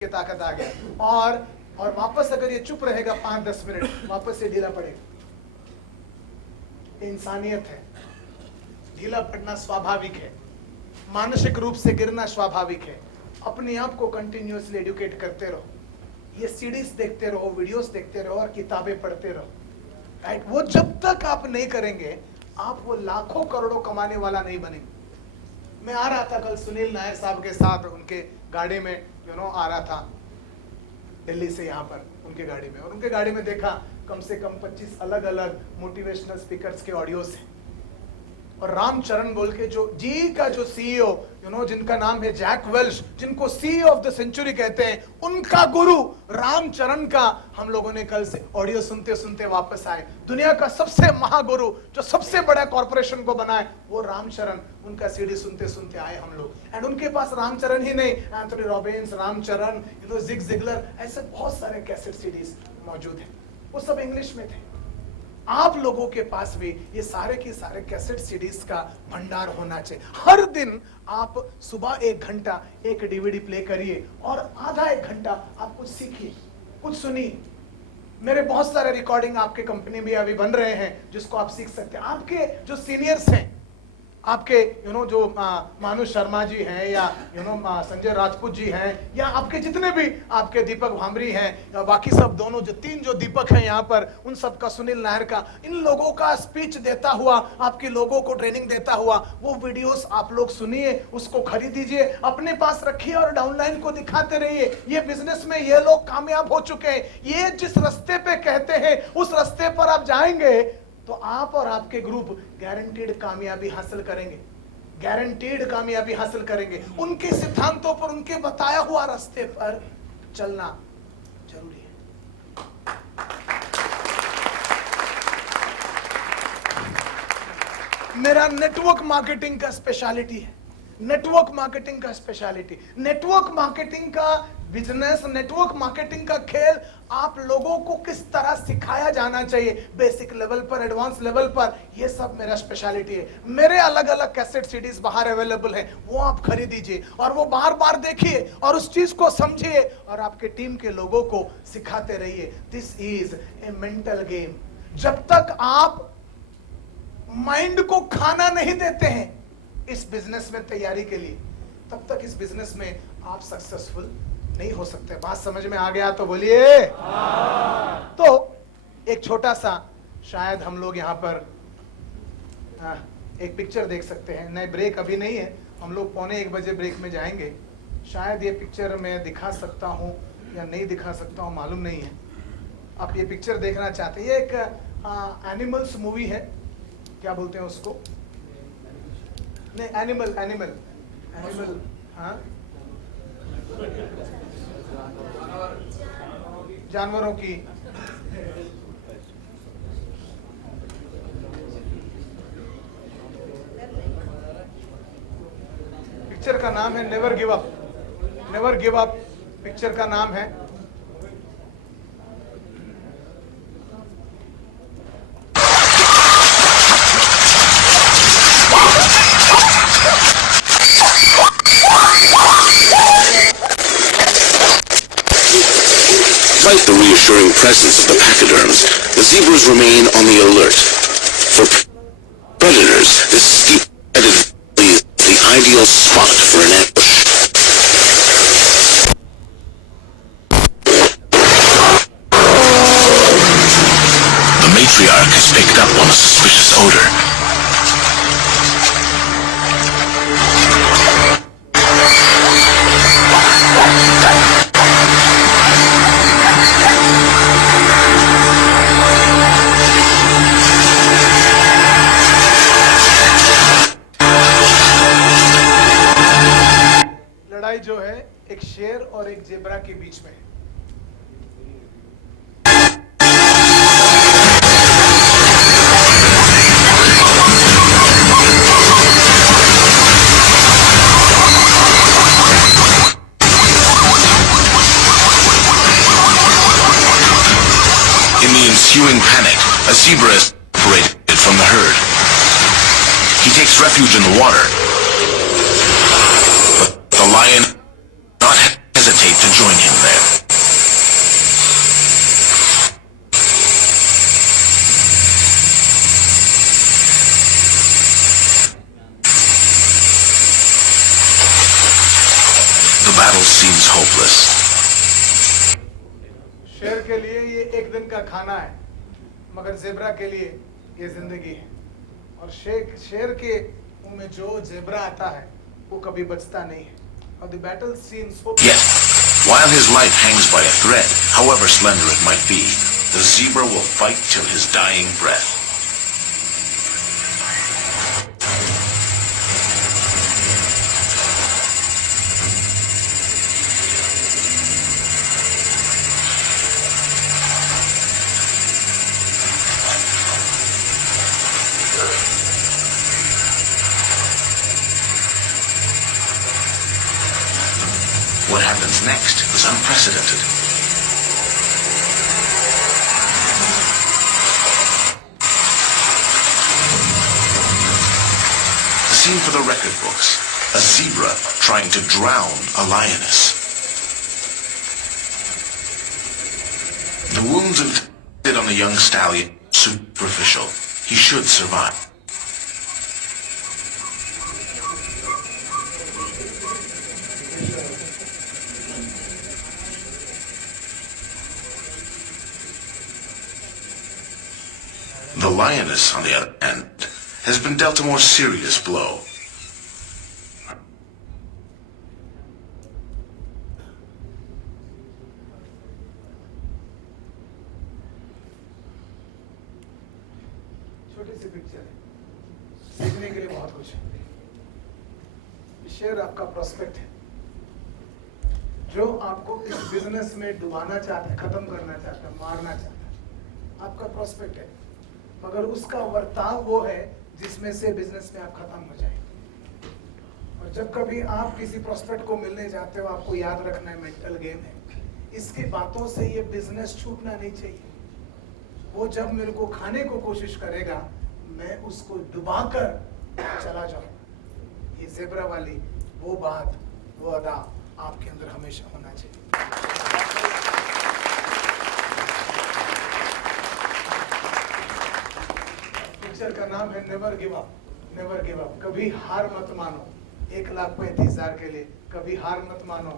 की ताकत आ गया। और वापस अगर ये चुप रहेगा 5-10 मिनट, वापस से ढीला पड़ेगा। इंसानियत है, ढीला पड़ना स्वाभाविक है, मानसिक रूप से गिरना स्वाभाविक है। अपने आप को कंटिन्यूअसली एडुकेट करते रहो, ये सीडीज देखते रहो, वीडियोस देखते रहो और किताबें पढ़ते रहो, राइट। वो जब तक आप नहीं करेंगे, आप वो लाखों करोड़ों कमाने वाला नहीं बनेंगे। मैं आ रहा था कल सुनील नायर साहब के साथ, उनके गाड़ी में आ रहा था दिल्ली से यहाँ पर उनके गाड़ी में, और उनके गाड़ी में देखा कम से कम 25 अलग अलग मोटिवेशनल स्पीकर्स के ऑडियोस हैं। और रामचरण बोल के जो जी का जो सीईओ जिनका नाम है जैक वेल्च, जिनको सीईओ ऑफ द सेंचुरी कहते हैं, उनका गुरु रामचरण का हम लोगों ने कल से ऑडियो सुनते सुनते वापस आए। दुनिया का सबसे महागुरु जो सबसे बड़ा कॉर्पोरेशन को बनाए, वो रामचरण, उनका सीडी सुनते सुनते आए हम लोग। एंड उनके पास रामचरण ही नहीं, Anthony Robbins, Ramcharan, Zig Ziglar, ऐसे बहुत सारे कैसेट सीडीज मौजूद हैं। वो सब इंग्लिश में थे। आप लोगों के पास भी ये सारे के सारे कैसेट सीडीज का भंडार होना चाहिए। हर दिन आप सुबह 1 घंटा एक डीवीडी प्ले करिए और आधा 1 घंटा आप कुछ सीखिए, कुछ सुनिए। मेरे बहुत सारे रिकॉर्डिंग आपके कंपनी में अभी बन रहे हैं जिसको आप सीख सकते हैं। आपके जो सीनियर्स हैं, आपके जो मानु शर्मा जी हैं, या संजय राजपूत जी हैं, या आपके जितने भी आपके दीपक भामरी हैं, या बाकी सब दोनों जो 3 जो दीपक हैं यहाँ पर, उन सब का, सुनील नायर का, इन लोगों का स्पीच देता हुआ, आपके लोगों को ट्रेनिंग देता हुआ वो वीडियोस आप लोग सुनिए, उसको खरीदीजिए, अपने पास रखिए और डाउनलाइन को दिखाते रहिए। ये बिजनेस में ये लोग कामयाब हो चुके हैं। ये जिस रास्ते पे कहते हैं उस रास्ते पर आप जाएंगे तो आप और आपके ग्रुप गारंटीड कामयाबी हासिल करेंगे, गारंटीड कामयाबी हासिल करेंगे। उनके सिद्धांतों पर, उनके बताया हुआ रास्ते पर चलना जरूरी है। मेरा नेटवर्क मार्केटिंग का स्पेशलिटी है, नेटवर्क मार्केटिंग का स्पेशलिटी, नेटवर्क मार्केटिंग का बिजनेस, नेटवर्क मार्केटिंग का खेल आप लोगों को किस तरह सिखाया जाना चाहिए, बेसिक लेवल पर, एडवांस लेवल पर, ये सब मेरा स्पेशलिटी है। मेरे अलग अलग कैसेट सीडीज बाहर अवेलेबल हैं, वो आप खरीदीजिए और वो बार बार देखिए और उस चीज को समझिए और आपके टीम के लोगों को सिखाते रहिए। This is a mental game. जब तक आप माइंड को खाना नहीं देते हैं इस बिजनेस में तैयारी के लिए, तब तक इस बिजनेस में आप सक्सेसफुल नहीं हो सकते। बात समझ में आ गया तो बोलिए। तो एक छोटा सा, शायद हम लोग यहाँ पर एक पिक्चर देख सकते हैं। नहीं, ब्रेक अभी नहीं है, हम लोग 1:45 बजे ब्रेक में जाएंगे। शायद ये पिक्चर मैं दिखा सकता हूँ या नहीं दिखा सकता हूँ, मालूम नहीं है। आप ये पिक्चर देखना चाहते हैं, ये एक एनिमल्स मूवी है, क्या बोलते हैं उसको, नहीं एनिमल, हाँ, जानवरों की। पिक्चर का नाम है never give up, never give up picture का नाम है। Despite the reassuring presence of the pachyderms, the zebras remain on the alert. For predators, this steep bed is the ideal spot for an ambush. The matriarch has picked up on a suspicious odor. जो है एक शेर और एक zebra के बीच में है। In the ensuing panic, a zebra is separated from the herd. He takes refuge in the water. The lion does not hesitate to join him. के लिए ये एक दिन का खाना है, मगर जेब्रा के लिए ये जिंदगी है। और शेर के मुंह में जो जेब्रा आता है वो कभी बचता नहीं है। और the battle scene so Yet, while his life hangs by a thread, however slender it might be, the zebra will fight till his dying breath. What happens next is unprecedented. A scene for the record books. A zebra trying to drown a lioness. The wounds inflicted on the young stallion are superficial. He should survive. The lioness, on the other hand, has been dealt a more serious blow. छोटी सी picture है, सीखने के लिए बहुत कुछ है। शेर आपका प्रोस्पेक्ट है, जो आपको इस बिजनेस में डुबाना चाहता है, खत्म करना चाहता है, मारना चाहता है, आपका प्रोस्पेक्ट है। मगर उसका वर्ताव वो है जिसमें से बिजनेस में आप खत्म हो जाए। और जब कभी आप किसी प्रोस्पेक्ट को मिलने जाते हो, आपको याद रखना है मेंटल गेम है। इसकी बातों से ये बिजनेस छूटना नहीं चाहिए। वो जब मेरे को खाने को कोशिश करेगा, मैं उसको डुबाकर चला जाऊं। ये ज़ेब्रा वाली वो बात, वो अदा आपके अंदर हमेशा होना चाहिए। पिक्चर का नाम है never give up. Never give up, कभी हार मत मानो। 1,35,000 के लिए कभी हार मत मानो।